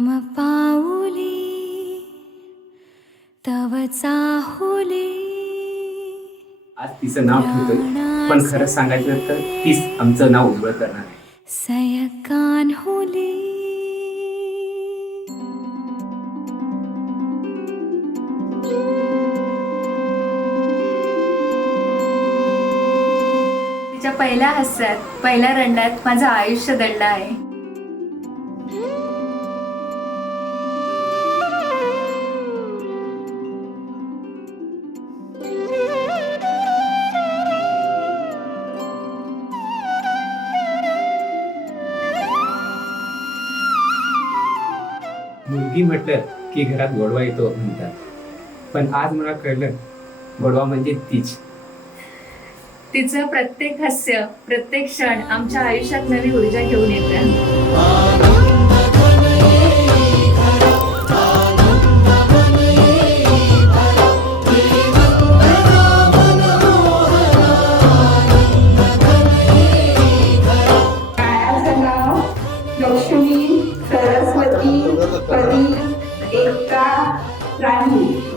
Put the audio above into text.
राम पाऊली तव चाहुली. आज तिचं नाव ठेवतोय, पण खरं सांगायचं तर तीच आमचं नाव उजवळ करणार आहे. सयकान होली. तिच्या पहिल्या हास्यात, पहिल्या रडण्यात माझं आयुष्य दडलं आहे. मुलगी म्हटलं की घरात गोडवा येतो म्हणतात, पण आज मला कळलं गोडवा म्हणजे तीच. तिचं प्रत्येक हास्य, प्रत्येक क्षण आमच्या आयुष्यात नवी ऊर्जा घेऊन येते. लक्ष्मी, सरस्वती, परी, एकता, राणी.